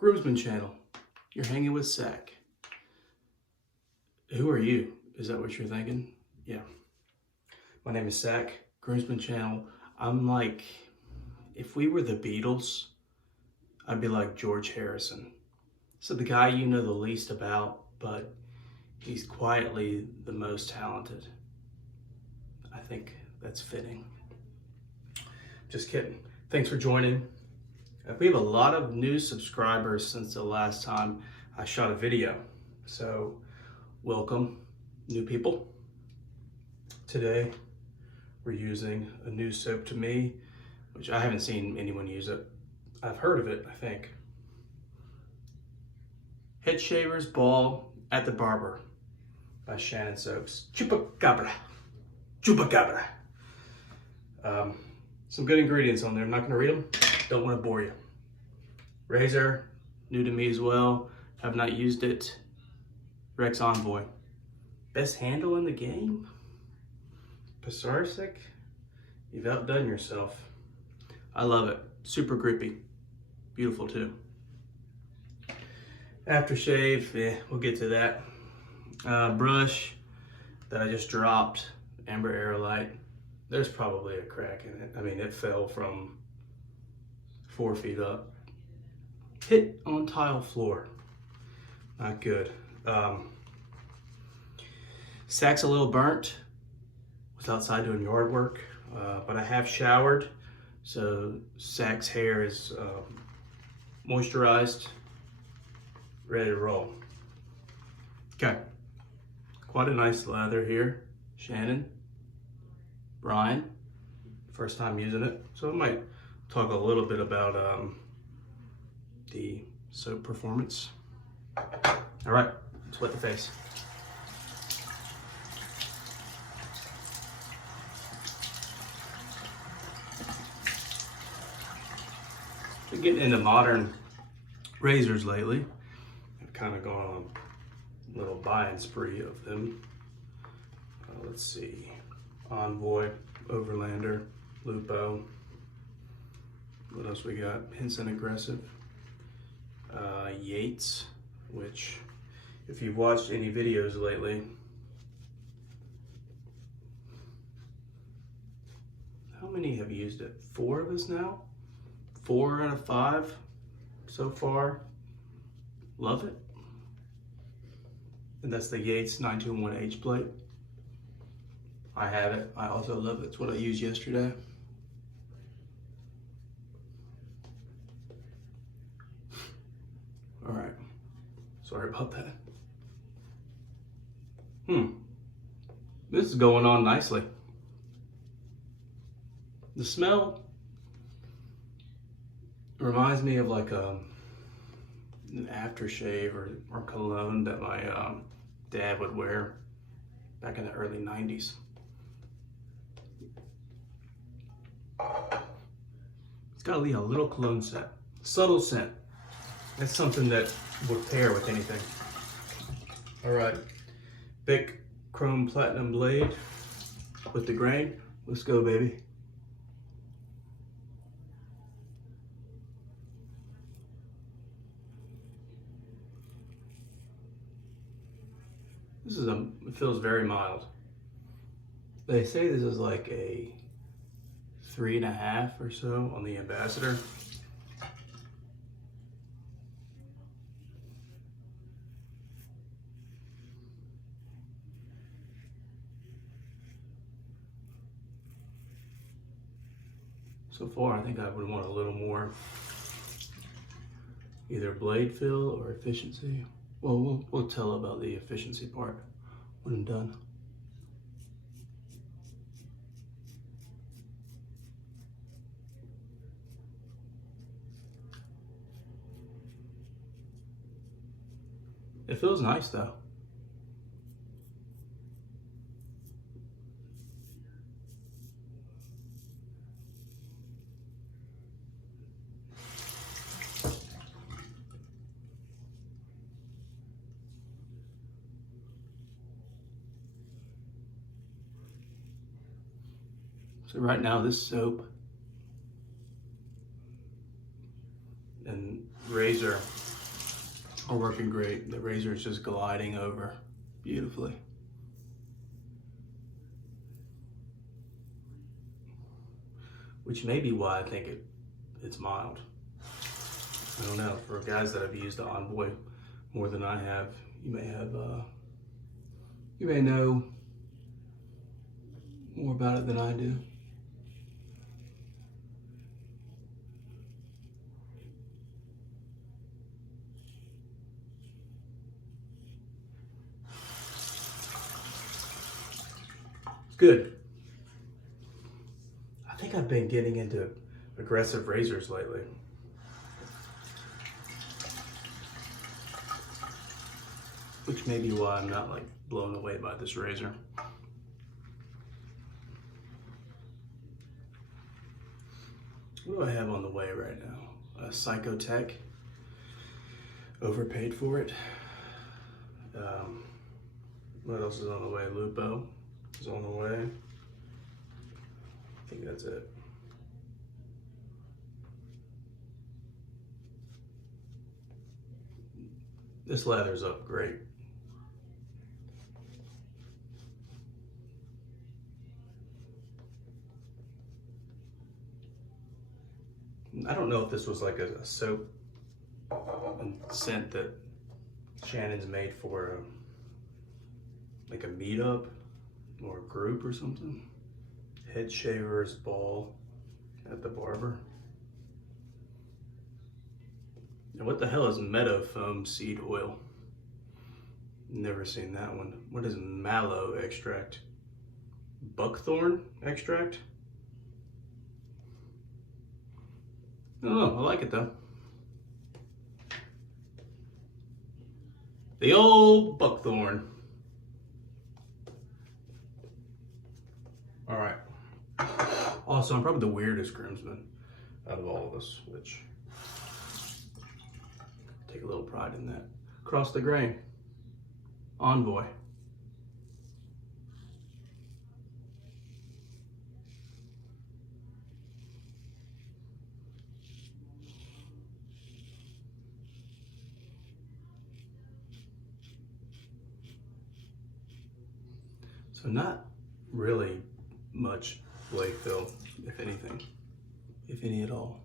Groomsman channel. You're hanging with Sacc. Who are you? Is that what you're thinking? Yeah. My name is Sacc, Groomsman channel. I'm like, if we were the Beatles, I'd be like George Harrison. So the guy you know the least about, but he's quietly the most talented. I think that's fitting. Just kidding. Thanks for joining. We have a lot of new subscribers since the last time I shot a video. So welcome, new people. Today, we're using a new soap to me, which I haven't seen anyone use it. I've heard of it, I think. Headshavers Ball at the Barber by Shannons soaps. Chupacabra. Chupacabra. Some good ingredients on there. I'm not going to read them. Don't want to bore you. Razor, new to me as well. Have not used it. Rex Envoy. Best handle in the game? Sacc? You've outdone yourself. I love it. Super grippy. Beautiful too. Aftershave, we'll get to that. Brush that I just dropped. Amber Aerolite. There's probably a crack in it. I mean, it fell from 4 feet up. Hit on tile floor. Not good. Sacc's a little burnt. Was outside doing yard work, but I have showered, so Sacc's hair is moisturized, ready to roll. Okay, quite a nice lather here. Shannon, Brian, first time using it, so I might talk a little bit about the soap performance. All right, let's wet the face. Been getting into modern razors lately. I've kind of gone on a little buying spree of them. Let's see, Envoy, Overlander, Lupo. What else we got? Hinson Aggressive. Yates, which if you've watched any videos lately, how many have used it? 4 of us now? 4 out of 5 so far. Love it. And that's the Yates 921H plate. I have it. I also love it. It's what I used yesterday. All right. Sorry about that. This is going on nicely. The smell reminds me of like an aftershave or cologne that my dad would wear back in the early 90s. It's got a little cologne scent, subtle scent. That's something that would pair with anything. All right, Bic Chrome Platinum Blade with the grain. Let's go, baby. It feels very mild. They say this is like a 3.5 or so on the Ambassador. So far, I think I would want a little more, either blade fill or efficiency. Well, we'll tell about the efficiency part when I'm done. It feels nice though. So right now this soap and razor are working great. The razor is just gliding over beautifully. Which may be why I think it's mild. I don't know. For guys that have used the Envoy more than I have, you may know more about it than I do. It's good. I think I've been getting into aggressive razors lately. Which may be why I'm not like blown away by this razor. What do I have on the way right now? A Sacc. Overpaid for it. What else is on the way? Lupo is on the way. I think that's it. This lathers up great. I don't know if this was like a soap scent that Shannons made for like a meetup or a group or something. Headshavers ball at the barber. And what the hell is meadow foam seed oil? Never seen that one. What is mallow extract? Buckthorn extract? I don't know, I like it though. The old buckthorn. All right. Also, I'm probably the weirdest groomsman out of all of us, which I take a little pride in that. Across the grain. Envoy. So not really much blade fill, if anything, if any at all.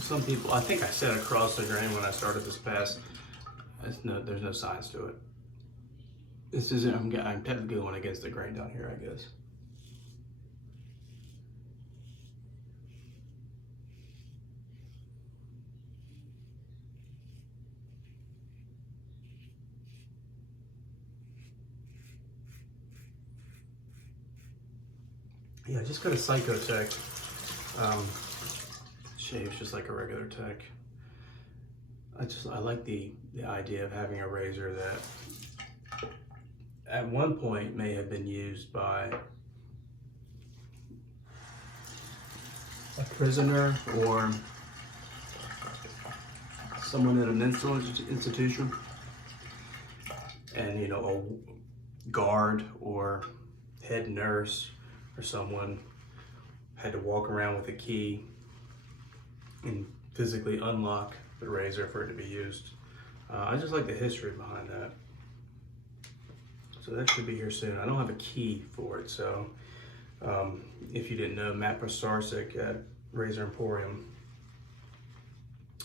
Some people, I think I said across the grain when I started this pass. There's no science to it. This isn't, I'm technically going against the grain down here, I guess. Yeah, I just got a Psycho Tech. Shaves just like a regular tech. I like the idea of having a razor that at one point may have been used by a prisoner or someone in a mental institution, and a guard or head nurse or someone had to walk around with a key and physically unlock the razor for it to be used. I just like the history behind that. So that should be here soon. I don't have a key for it, so if you didn't know, Matt Sacc at Razor Emporium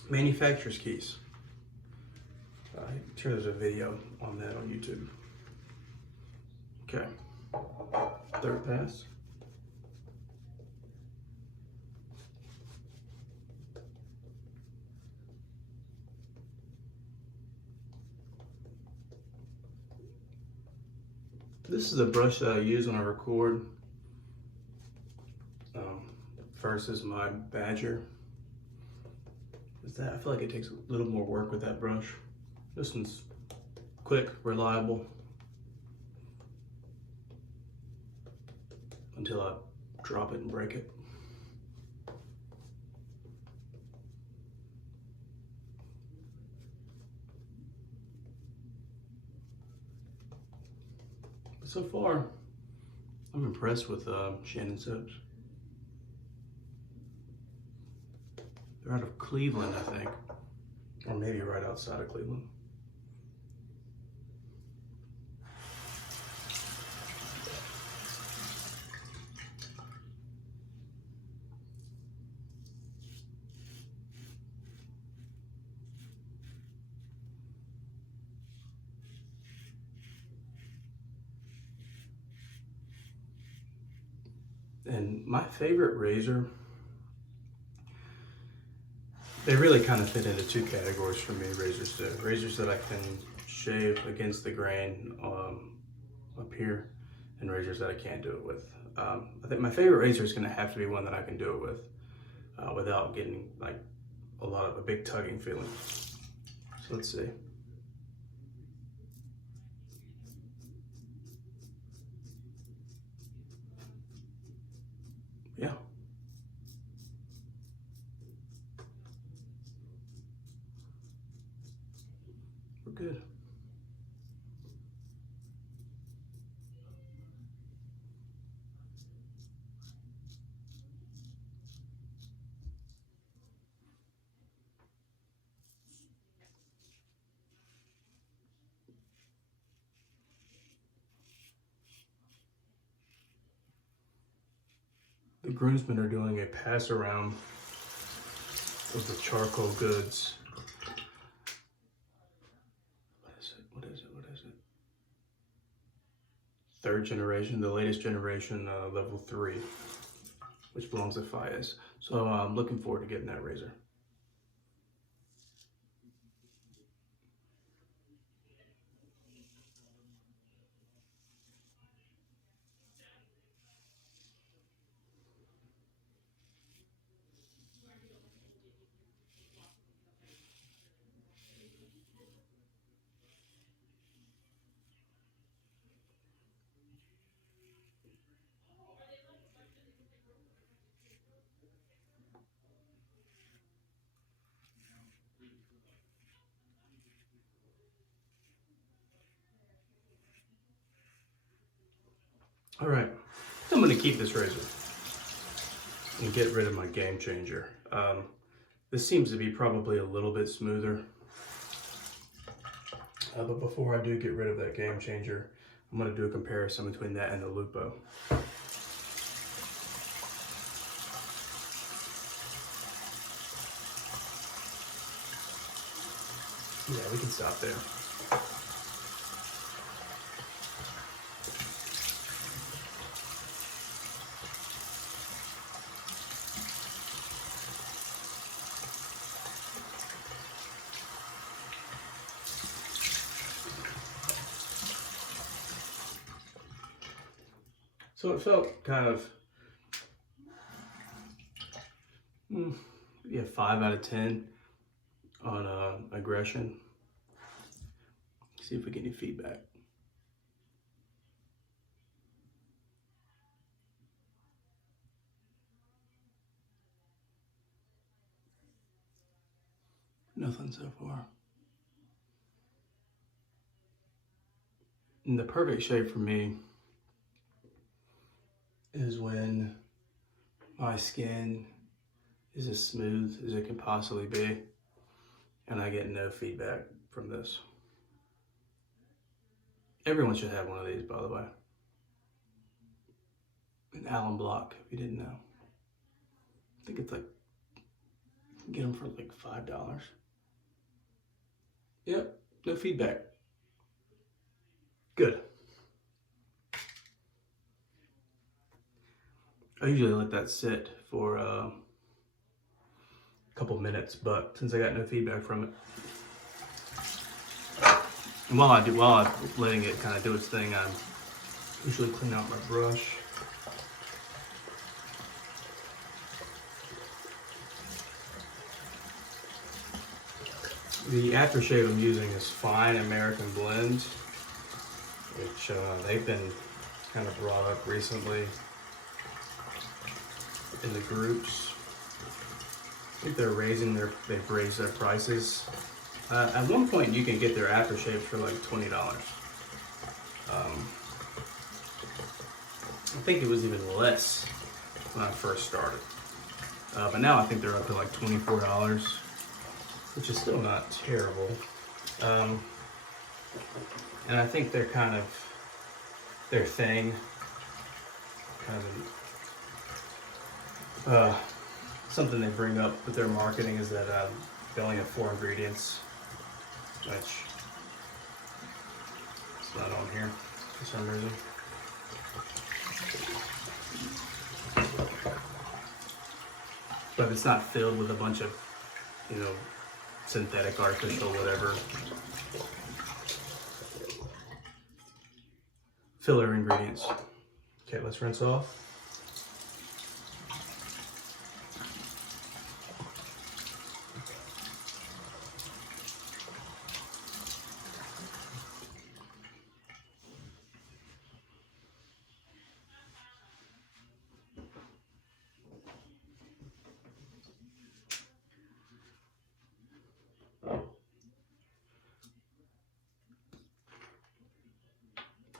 manufactures keys. I'm sure there's a video on that on YouTube. Okay, third pass. This is a brush that I use when I record. First is my Badger. I feel like it takes a little more work with that brush. This one's quick, reliable, until I drop it and break it. So far, I'm impressed with Shannons soaps. They're out of Cleveland, I think, or maybe right outside of Cleveland. And my favorite razor, they really kind of fit into two categories for me, razors do. Razors that I can shave against the grain up here, and razors that I can't do it with. I think my favorite razor is gonna have to be one that I can do it with without getting like a big tugging feeling. So let's see. Yeah. We're good. The groomsmen are doing a pass around of the charcoal goods. What is it? Third generation, the latest generation, level 3, which belongs to Fias. So I'm looking forward to getting that razor. All right, I'm gonna keep this razor and get rid of my game changer. This seems to be probably a little bit smoother. But before I do get rid of that game changer, I'm gonna do a comparison between that and the Lupo. Yeah, we can stop there. So it felt kind of, 5 out of 10 on aggression. See if we get any feedback. Nothing so far. And the perfect shape for me is when my skin is as smooth as it can possibly be and I get no feedback from this. Everyone should have one of these, by the way. An Allen block, if you didn't know. I think it's like, you can get them for like $5. Yep, no feedback. Good. I usually let that sit for a couple minutes, but since I got no feedback from it, and while I'm letting it kind of do its thing, I usually clean out my brush. The aftershave I'm using is Fine American Blend, which they've been kind of brought up recently in the groups. I think they've raised their prices. At one point you can get their aftershaves for like $20. I think it was even less when I first started. But now I think they're up to like $24, which is still not terrible. And I think they're kind of their thing. Kind of something they bring up with their marketing is that they only have 4 ingredients, which it's not on here for some reason. But it's not filled with a bunch of, synthetic, artificial, whatever filler ingredients. Okay, let's rinse off.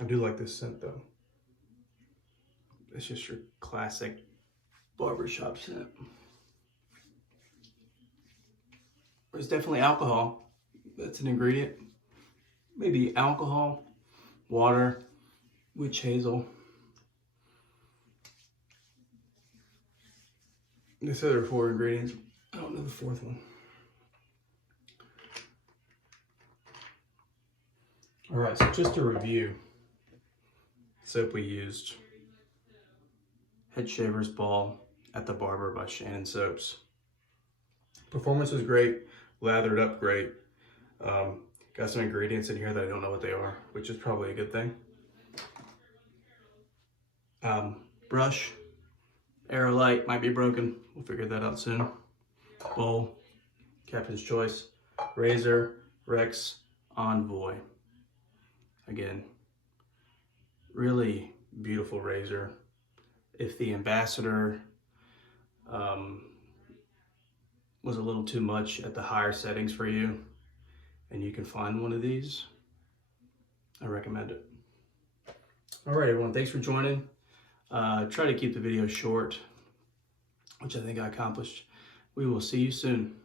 I do like this scent though. It's just your classic barbershop scent. There's definitely alcohol. That's an ingredient. Maybe alcohol, water, witch hazel. They said there are 4 ingredients. I don't know the 4th one. All right, so just to review, soap we used, Headshavers Ball at the Barber by Shannons Soaps. Performance was great, lathered up great. Got some ingredients in here that I don't know what they are, which is probably a good thing. Brush, Aerolite might be broken. We'll figure that out soon. Bowl, Captain's Choice. Razor, Rex, Envoy. Again, really beautiful razor. If the Ambassador was a little too much at the higher settings for you, and you can find one of these, I recommend it. All right, everyone, thanks for joining. Try to keep the video short, which I think I accomplished. We will see you soon.